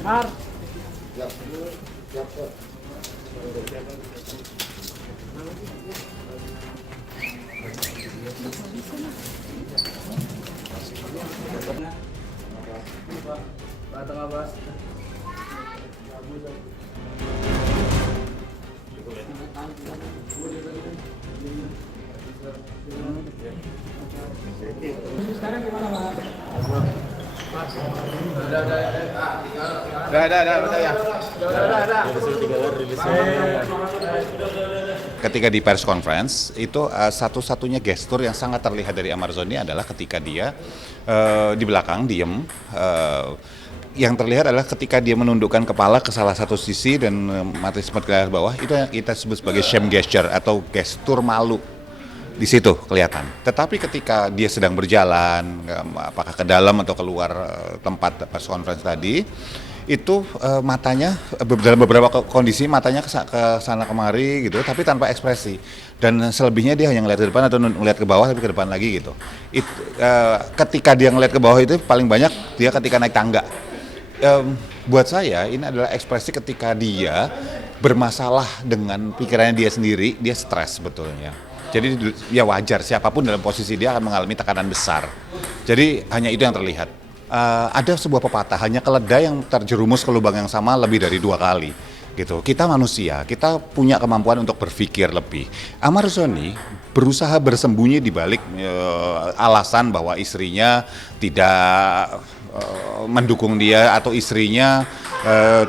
Mar. Sekarang gimana, Mas? Ketika di press conference itu satu-satunya gestur yang sangat terlihat dari Amarzoni adalah ketika dia di belakang diem. Yang terlihat adalah ketika dia menundukkan kepala ke salah satu sisi dan mata sempat ke bawah, itu yang kita sebut sebagai shame gesture atau gestur malu. Di situ kelihatan. Tetapi ketika dia sedang berjalan, apakah ke dalam atau keluar tempat press conference tadi, itu matanya dalam beberapa kondisi matanya ke sana kemari gitu, tapi tanpa ekspresi. Dan selebihnya dia hanya ngeliat ke depan atau ngeliat ke bawah tapi ke depan lagi gitu. Ketika dia ngeliat ke bawah itu paling banyak dia ketika naik tangga. Buat saya ini adalah ekspresi ketika dia bermasalah dengan pikirannya dia sendiri, dia stres sebetulnya. Jadi ya wajar, siapapun dalam posisi dia akan mengalami tekanan besar. Jadi hanya itu yang terlihat. Ada sebuah pepatah, hanya keledai yang terjerumus ke lubang yang sama lebih dari 2 kali. Gitu. Kita manusia, kita punya kemampuan untuk berpikir lebih. Amarzoni berusaha bersembunyi di balik alasan bahwa istrinya tidak mendukung dia atau istrinya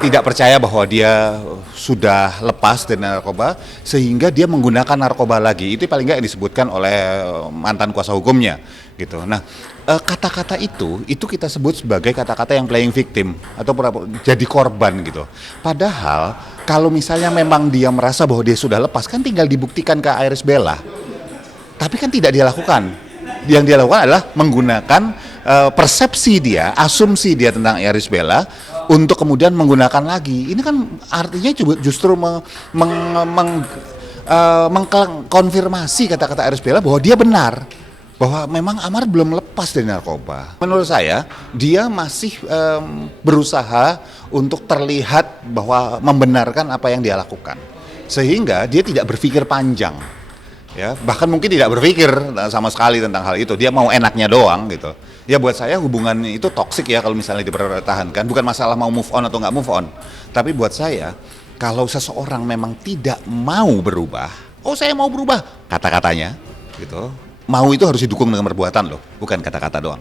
tidak percaya bahwa dia sudah lepas dari narkoba sehingga dia menggunakan narkoba lagi. Itu paling nggak yang disebutkan oleh mantan kuasa hukumnya gitu. Nah, kata-kata itu kita sebut sebagai kata-kata yang playing victim atau jadi korban gitu. Padahal kalau misalnya memang dia merasa bahwa dia sudah lepas kan tinggal dibuktikan ke Iris Bella. Tapi kan tidak dia lakukan. Yang dia lakukan adalah menggunakan persepsi dia, asumsi dia tentang Iris Bella untuk kemudian menggunakan lagi. Ini kan artinya justru mengkonfirmasi kata-kata Iris Bella bahwa dia benar, bahwa memang Amar belum lepas dari narkoba. Menurut saya dia masih berusaha untuk terlihat bahwa membenarkan apa yang dia lakukan, sehingga dia tidak berpikir panjang. Ya, bahkan mungkin tidak berpikir sama sekali tentang hal itu, dia mau enaknya doang gitu. Ya buat saya hubungan itu toksik ya kalau misalnya dipertahankan, bukan masalah mau move on atau nggak move on, tapi buat saya kalau seseorang memang tidak mau berubah, oh saya mau berubah kata-katanya gitu, mau itu harus didukung dengan perbuatan loh, bukan kata-kata doang.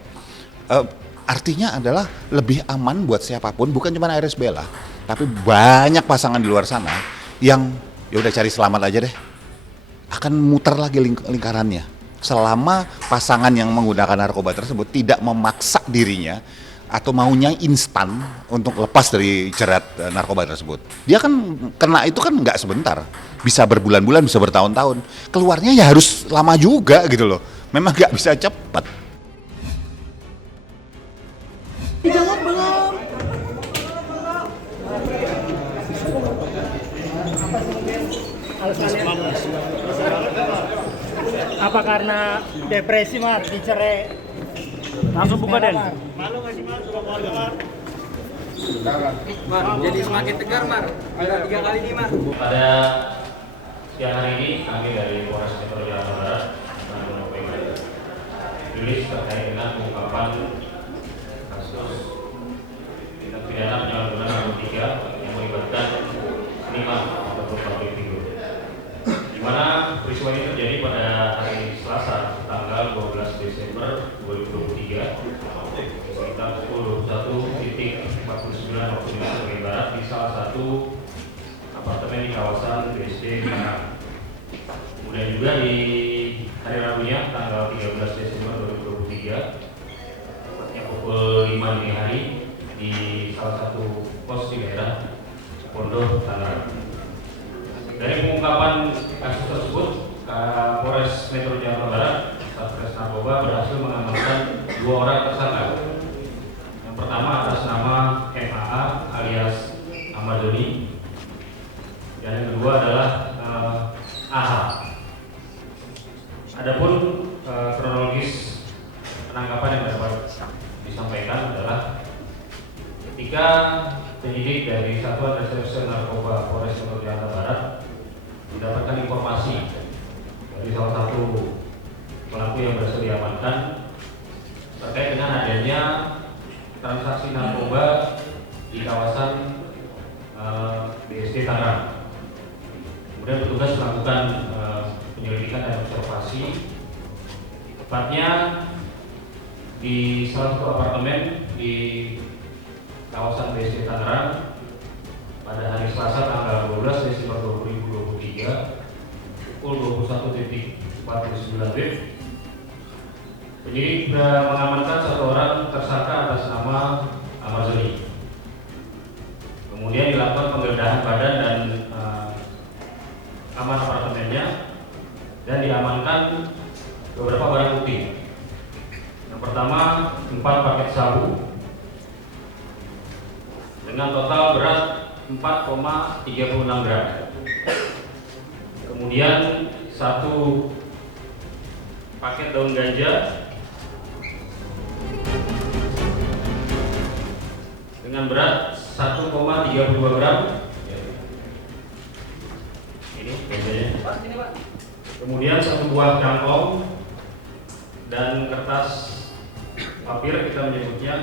Artinya adalah lebih aman buat siapapun, bukan cuma Iris Bella, tapi banyak pasangan di luar sana yang ya udah cari selamat aja deh, akan muter lagi lingkarannya selama pasangan yang menggunakan narkoba tersebut tidak memaksa dirinya atau maunya instan untuk lepas dari jerat narkoba tersebut. Dia kan kena itu kan nggak sebentar, bisa berbulan-bulan, bisa bertahun-tahun. Keluarnya ya harus lama juga gitu loh, memang nggak bisa cepat. Dijawab belum? Alasannya apa? Karena depresi, Mar, dicerai. Langsung buka, Den. Malu nggak sih, Mar, sama keluarga, Mar? Mar, jadi semakin tegar, Mar. Ada 3 kali nih, Mar. Pada siang hari ini kami dari Polres Metro Jakarta Barat rilis terkait dengan pengungkapan kasus tindak pidana penyalahgunaan narkotika yang melibatkan seniman ataupun public figure. Di mana peristiwa ini terjadi pada hari Selasa tanggal 12 Desember 2023 sekitar pukul 21.49 waktu Indonesia bagian Barat di salah satu apartemen di kawasan BSD Tangerang. Kemudian juga di hari Rabunya tanggal 13 Desember 2023 tepatnya pukul 5 dini hari di salah satu pos di daerah Pondok Tangerang. Dari pengungkapan kasus tersebut, Polres Metro Jakarta Barat Satres Narkoba berhasil mengamankan 2 orang tersangka. Yang pertama atas nama MAA alias Amarzoni, dan yang kedua adalah AH. Adapun kronologis penangkapan yang dapat disampaikan adalah ketika penyidik dari Satuan Reserse Narkoba Polres Metro Jakarta Barat mendapatkan informasi dari salah satu pelaku yang berhasil diamankan terkait dengan adanya transaksi narkoba di kawasan BSD Tangerang. Kemudian petugas melakukan penyelidikan dan observasi, tepatnya di salah satu apartemen di kawasan BSD Tangerang pada hari Selasa tanggal 12 Desember 2023 pukul 21.49 WIB. Penyidik mengamankan satu orang tersangka atas nama Amarzoni. Kemudian dilakukan penggeledahan badan dan kamar apartemennya dan diamankan beberapa barang bukti. Yang pertama 4 paket sabu dengan total berat 4,36 gram. Kemudian 1 paket daun ganja dengan berat 1,32 gram. Ini ganjanya. Kemudian 1 buah kantong dan kertas papir, kita menyebutnya,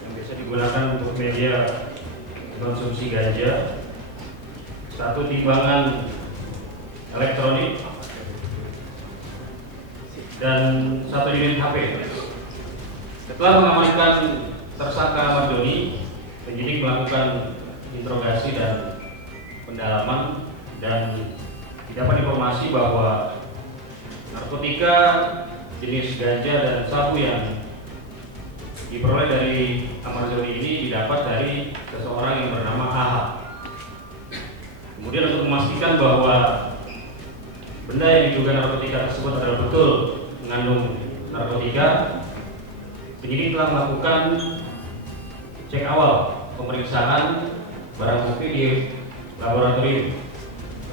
yang biasa digunakan untuk media konsumsi ganja. 1 timbangan elektronik dan 1 unit HP. Setelah mengamankan tersangka Amarzoni, penyidik melakukan interogasi dan pendalaman dan didapat informasi bahwa narkotika jenis ganja dan sabu yang diperoleh dari Amarzoni ini didapat dari seseorang yang bernama AH. Kemudian untuk memastikan bahwa benda yang diduga narkotika tersebut adalah betul mengandung narkotika, penyidik telah melakukan cek awal pemeriksaan barang bukti di laboratorium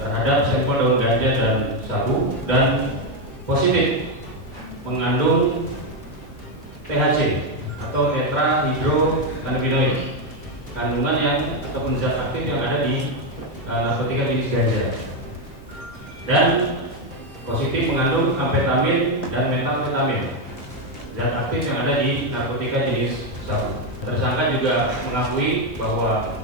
terhadap sampel daun ganja dan sabu dan positif mengandung THC atau tetrahydrocannabinoid, kandungan yang ataupun zat aktif yang ada di narkotika jenis ganja, dan positif mengandung amfetamin dan metamfetamin, zat aktif yang ada di narkotika jenis sabu. Tersangka juga mengakui bahwa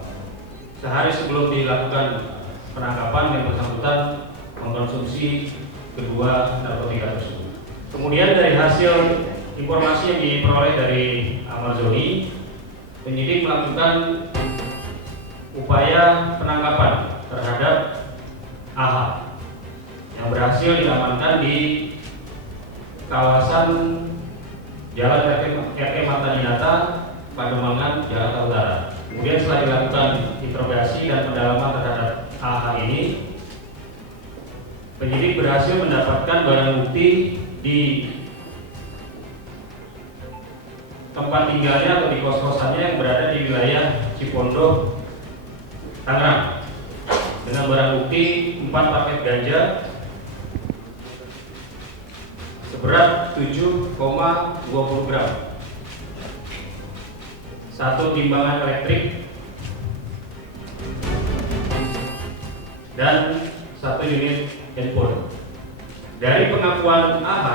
sehari sebelum dilakukan penangkapan yang bersangkutan mengkonsumsi kedua narkotika tersebut. Kemudian dari hasil informasi yang diperoleh dari Amarzoni, penyidik melakukan upaya penangkapan terhadap AH yang berhasil diamankan di kawasan Jalan RT Mata Dinata, Pademangan, Jakarta Utara. Kemudian setelah dilakukan interogasi dan pendalaman terhadap AH ini, penyidik berhasil mendapatkan barang bukti di tempat tinggalnya atau di kos-kosannya yang berada di wilayah Cipondoh, Tangerang, dengan barang bukti 4 paket ganja seberat 7,20 gram, 1 timbangan elektrik, dan 1 unit handphone. Dari pengakuan AH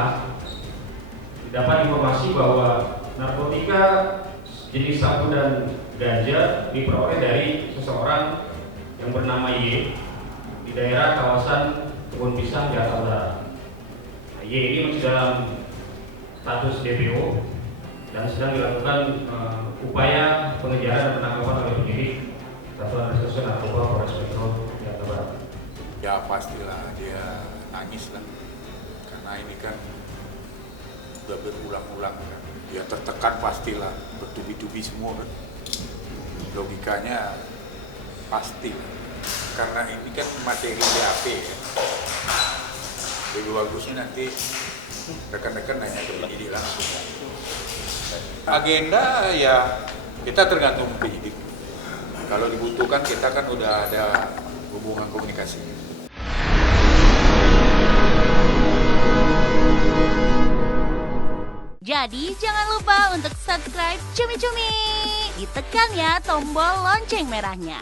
didapat informasi bahwa narkotika jenis sabu dan ganja diperoleh dari seseorang yang bernama Y di daerah kawasan Kebun Pisang, Jakarta Utara. Y ini masih dalam status DPO dan sedang dilakukan upaya pengejaran dan penangkapan oleh penyidik Satuan Reserse Narkoba Polres Metro Jakarta Barat. Ya pastilah dia nangis lah, karena ini kan sudah berulang-ulang kan. Dia tertekan pastilah, bertubi-tubi semua kan. Logikanya pasti, karena ini kan materi BAP ya. Lebih bagusnya nanti rekan-rekan nanya ke penyidik langsung. Agenda ya kita tergantung penyidik. Kalau dibutuhkan kita kan udah ada hubungan komunikasi. Jadi jangan lupa untuk subscribe Cumi Cumi. Ditekan ya tombol lonceng merahnya.